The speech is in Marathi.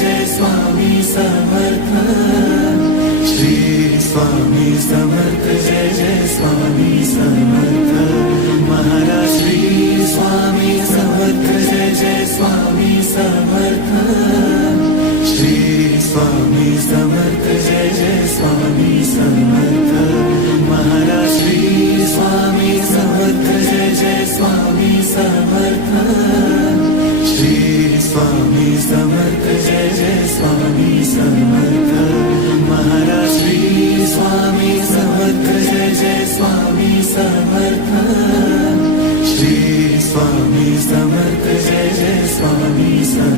जय स्वामी समर्थ। श्री स्वामी समर्थ जय जय स्वामी समर्थ। महाराज श्री स्वामी समर्थ जय जय स्वामी समर्थ। श्री स्वामी समर्थ जय जय स्वामी समर्थ। महाराज श्री स्वामी समर्थ जय जय स्वामी समर्थ। श्री स्वामी समर्थ